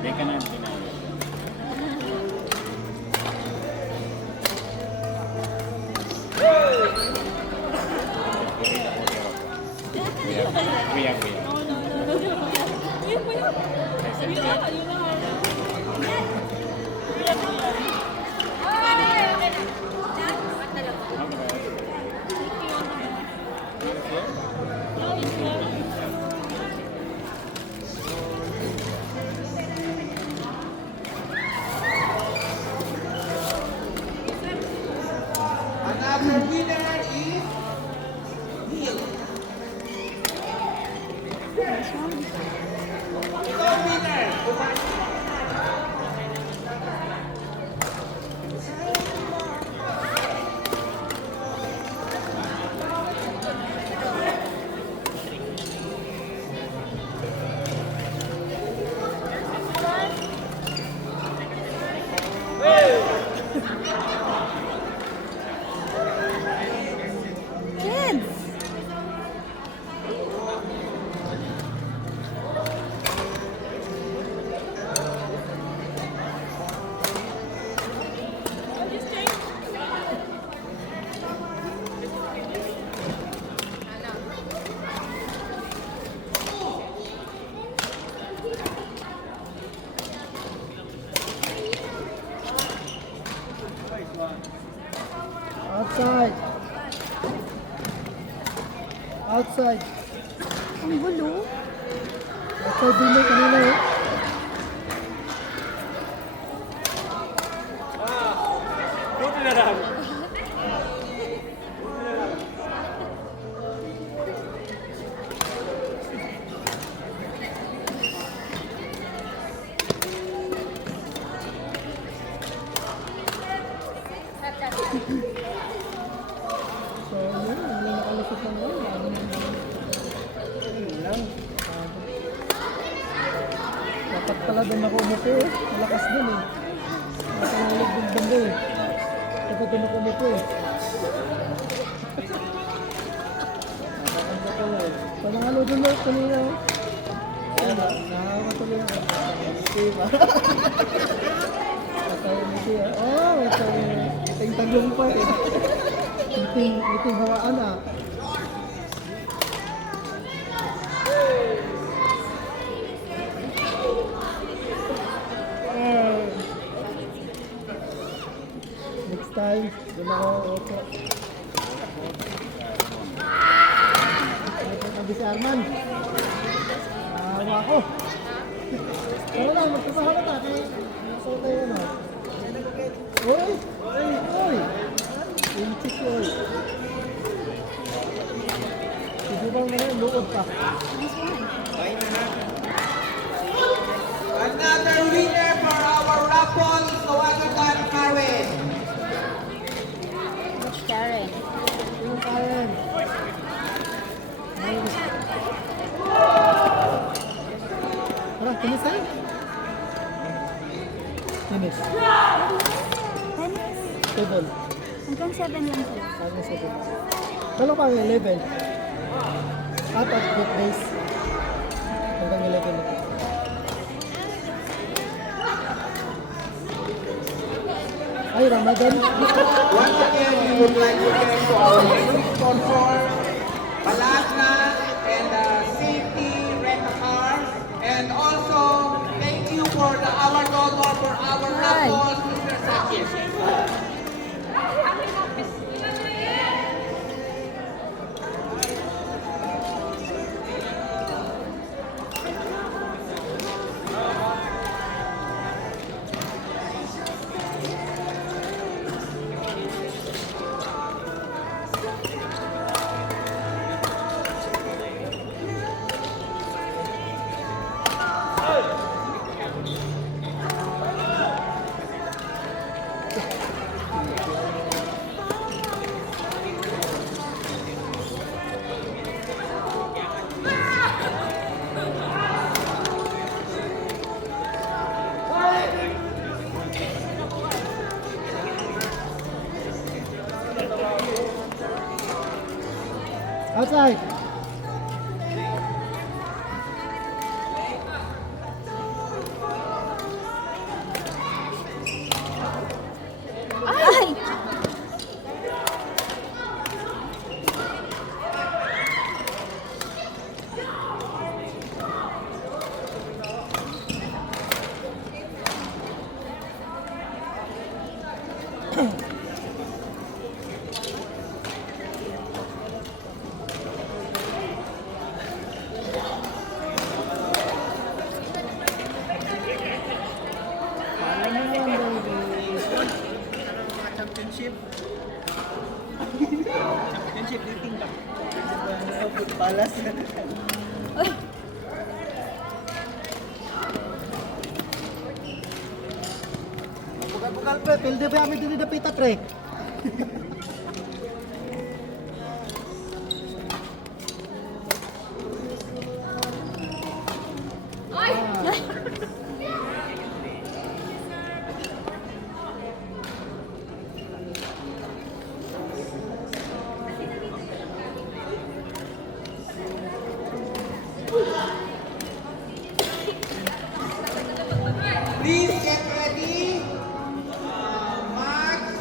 They cannot deny it. We have. I said we have. Another winner is Neil. Ito winner. Kids! Outside. Outside. Ang gulo. Outside din mo kanina eh. So yun, ano nakalusot lang yun. Yun lang. Dapat pala doon ako umupo eh. Malakas doon eh. Nakalulig din banda eh. Dapat doon ako umupo eh. Nakakanda ko eh. Panangalo doon lang kanina oh. Nakakatuloy ako. Diba? Matay ah. Oh, matay. Iting taglong pa eh. Iting hawaan ah. Next time, doon ako opo. Sabi si Arman. Hawa ko. Pero lang, magkasahala na. Nasa tayo na. Uy! Uy! Inchik yun. Sigubang na rin, luod pa. Another winner for our raffle is Kawagagan Karen. Which Karen? Yung Karen. Tara, tinis tayo. Tinis. Tennis? Table. Hanggang 7 lang sila. Kaya sa table. Kalo pa yung 11. At weekdays. Hanggang 11 na. Ay, Ramadan. Once again, we would like to thank to our new sponsor, Balasna and Safety Rent-A-Car. And also, thank you for our donor for our raffle, Mr. Sakis. Outside. Ay! Championship. Championship dating lang. Balas. Bugal-bugal pre, pilde ba kami din dapita pre? Please get ready. Max,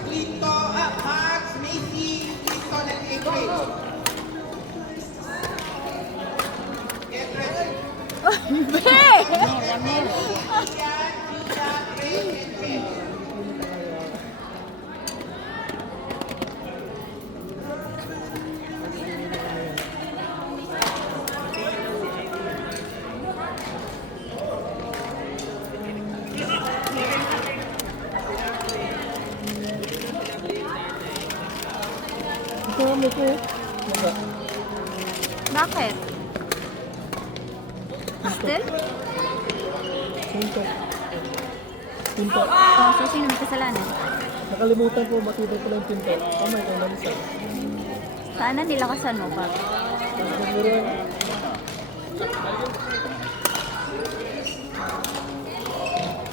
Macy, Clinton, and Ingrid. Get ready. Ito kami ko. Bakit? Still? Punto. Punto. So, sino may kasalanan? Nakalimutan ko, matibay pala yung pinto. Oh my God, nalisa. Sana nilakasan mo pa. Nagbiruan.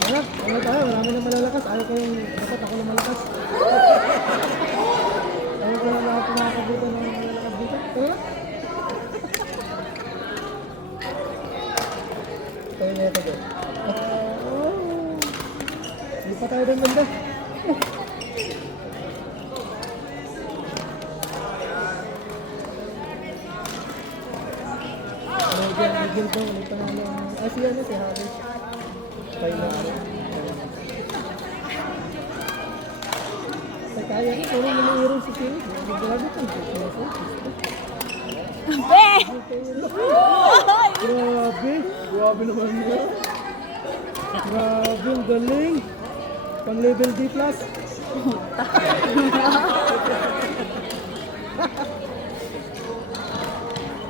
Ano tayo? Marami na malalakas. Ayaw ko yung dapat ako na malakas. Ayaw ko na lahat kumakabutan ng malalakas dito. Tara na. Tayo na ito doon. Hindi pa tayo doon banda. Miguel daw, ulit pangalan. Si ano, si Harry. Tayo na. Kaya ko, puro niliirong si Phil. Grabe ka. Be! Grabe. Grabe naman niya. Grabe, ang galing. Pang level D+.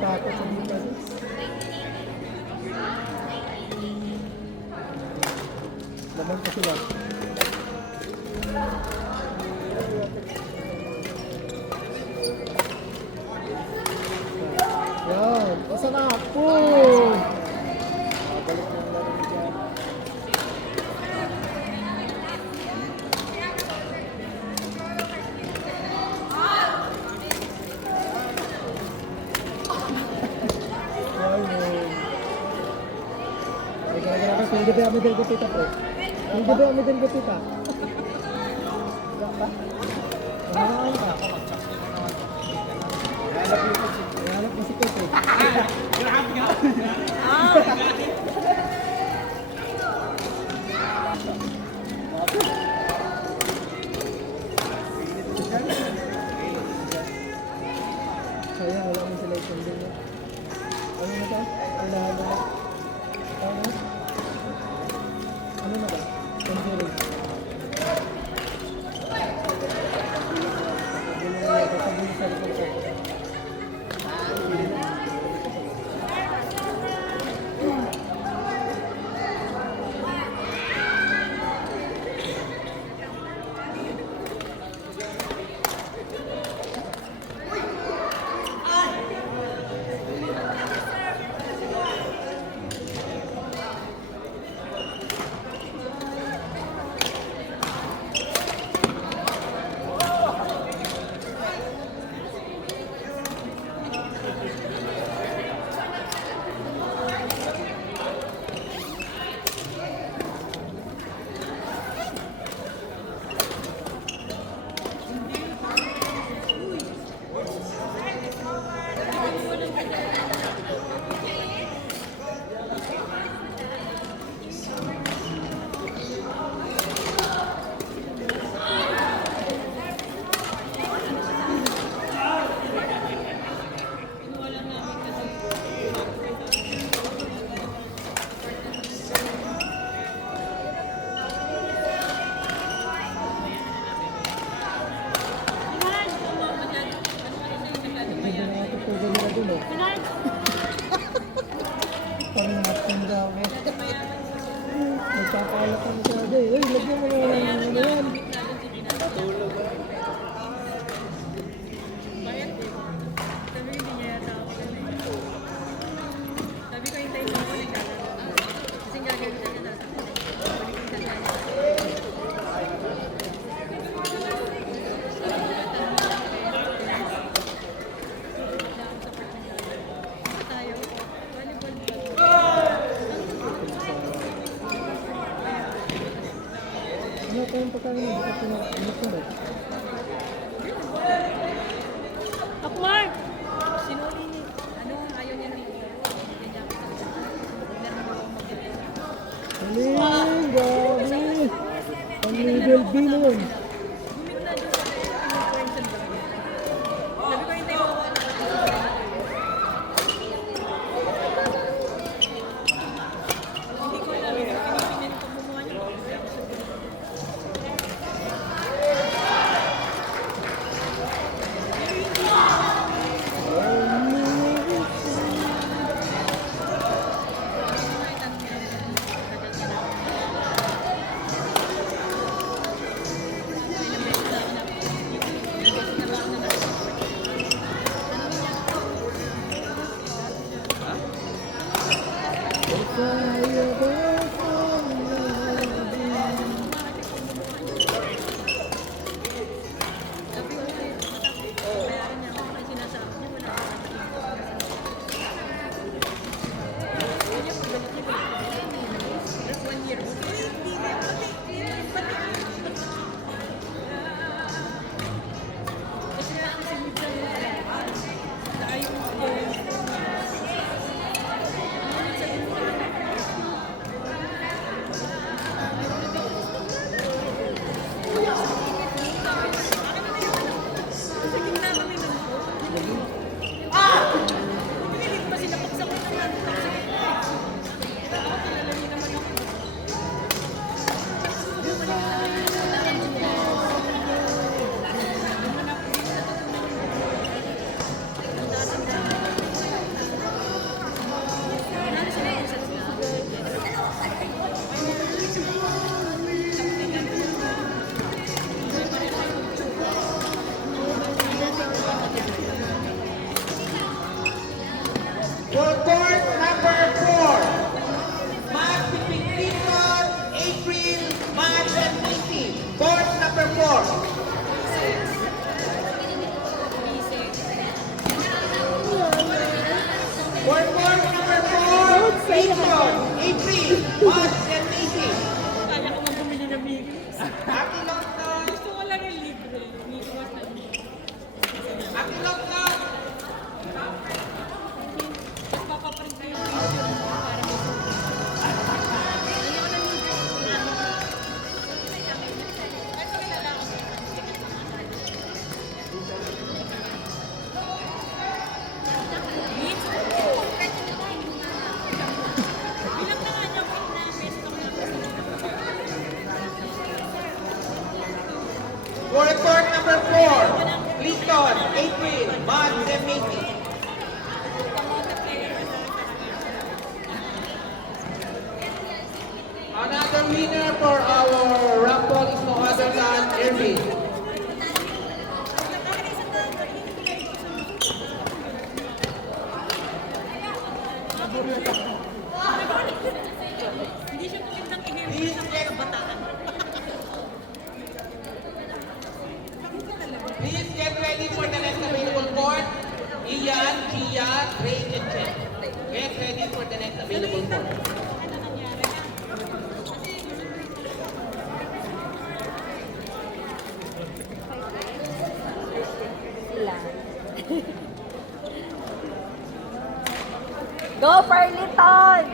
Takot sa D+. Laman pa sila. Yan. Asa na ako? Balik na lang dyan. Pwede ba kami din gupita pre? Pwede ba kami din gupita? Wala pa? Wala pa? Hanap mo si Pepe. Kaya wala mo sila itong ano na ba? Unahan na ba? Ano na ba? Conjuring. Pagbulo sa likod ko. Ano pa yung pagkain mo? Bakit sinusunod? Akmar! Sinuli ni, ayaw niya ni Aling, grabe! Ang level B na yun. For court number 4, match between Clinton, April, Matt, and Nikki. Court number 4. For court number 4, Clinton, April, Matt, and Nikki. Kaya ko mang bumili ng Mickey. Happy Longton, Gusto ko lang yung libre. Mickey Mouse na libre. Happy Longton. Tapos papaprint ko yung picture mo para may sulat. Bilang na nga niya ako na meron ako na For court number 4, Clinton, April, Matt, and Nikki. Another winner for our raffle is no other than Irving. Hindi siya magandang i-hear Please ng get, bataan. please get ready for the next available court. Ian, Gia, Ray, and Jen. Get ready for the next available court. Sila. Go, Perliton!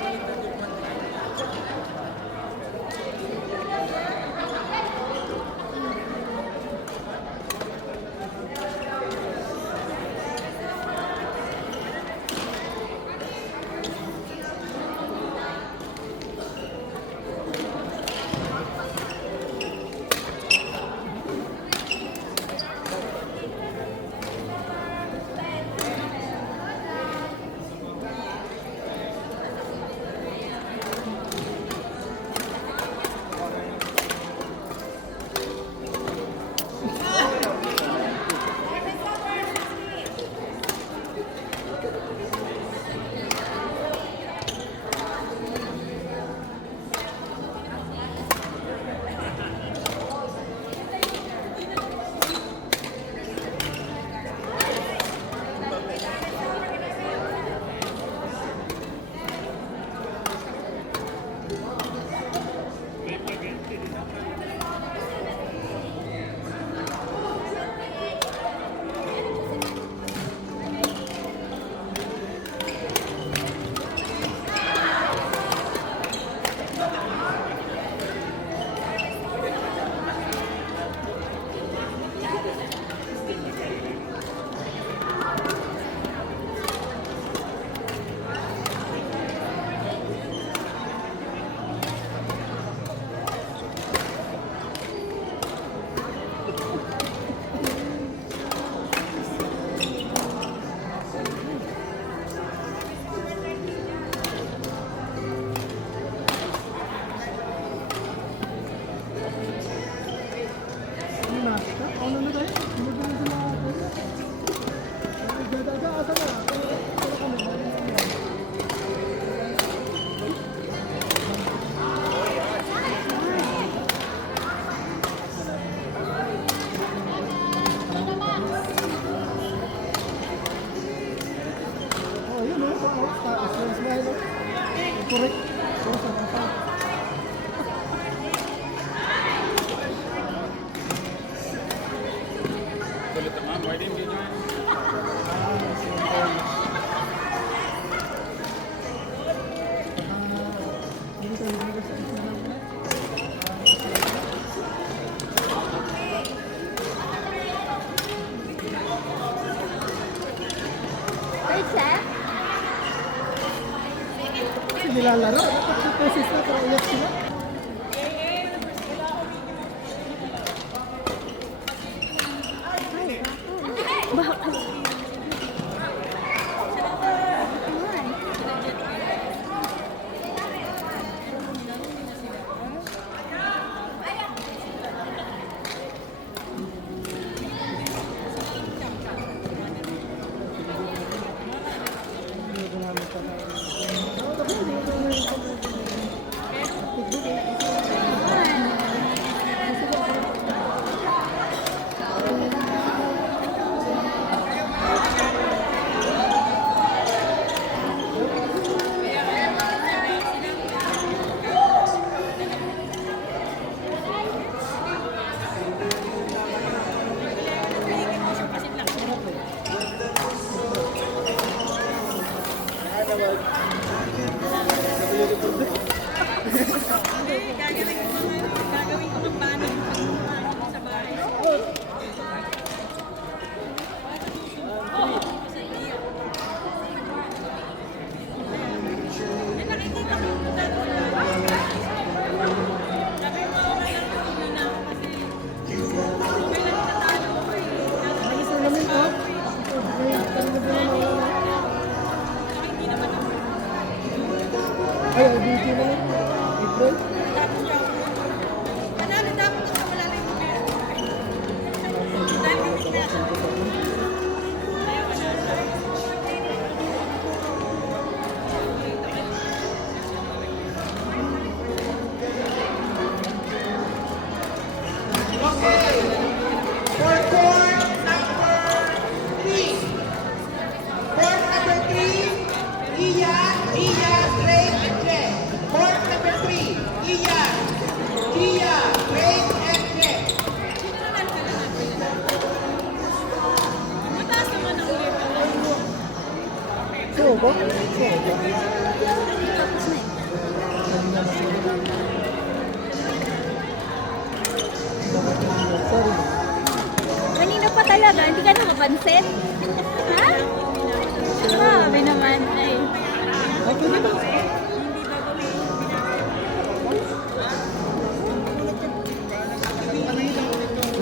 sila laro. Dapat poses na para ulit sila. Gagawin ko ng banning sa bahay. Eh, nakikita ko yung dati na. Sabi mo, okay lang ako muna kasi okay lang natalo ko eh. Ay, isa naman to. Hindi naman ako. Ay, dito na lang. April. Tapos siya ako. Panalo dapat ako wala lang yung pera. Dahil kami pera. Ayaw ko na. Okay. For court number 3. Court number 3, Ian, Drake, and Jen. Court number 3, Ian, Drake, and Jen. Sino naman ka lahat? Mataas naman ang level. So, ba? So, ba? Sorry. Kanina pa talaga, hindi ka nakapansin? Ha? Grabe naman. Ay. Okay na ba?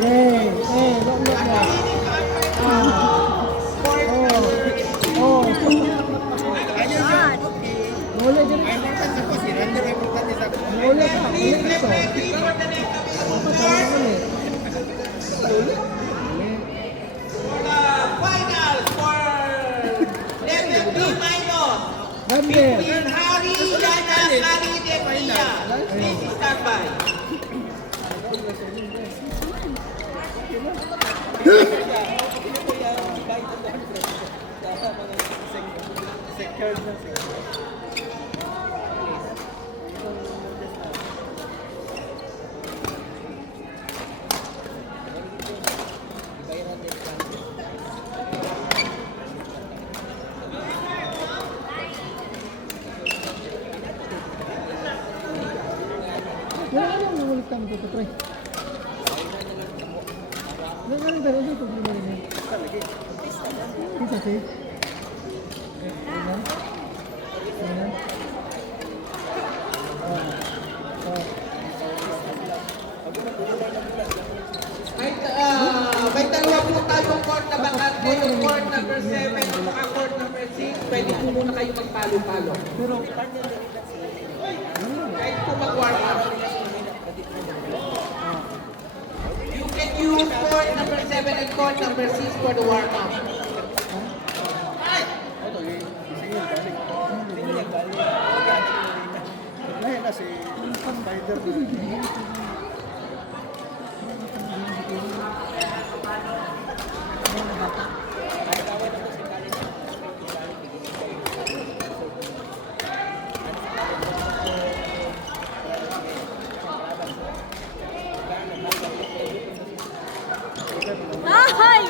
Look, look, look. Oh. Wala dyan. Wala ka. Please Wala get ka. ready for the next Dapat court. ano ulit. For the finals for level B minus. Number. Between Harry, Yana, Harry, and Mia. Please stand by. Wala ka lang nangulit kami dito, pre. Wala ka lang gano'n dito, problema rin yan. Pizza, safe. Ayan. Ayan. May dalawa po tayong court na bakante, yung court number 7 at saka court number 6. Pwede po muna kayo magpalo-palo. Pero, Kahit po mag-warm up. You can use court number 7 and court number 6 for the warm up. Ay!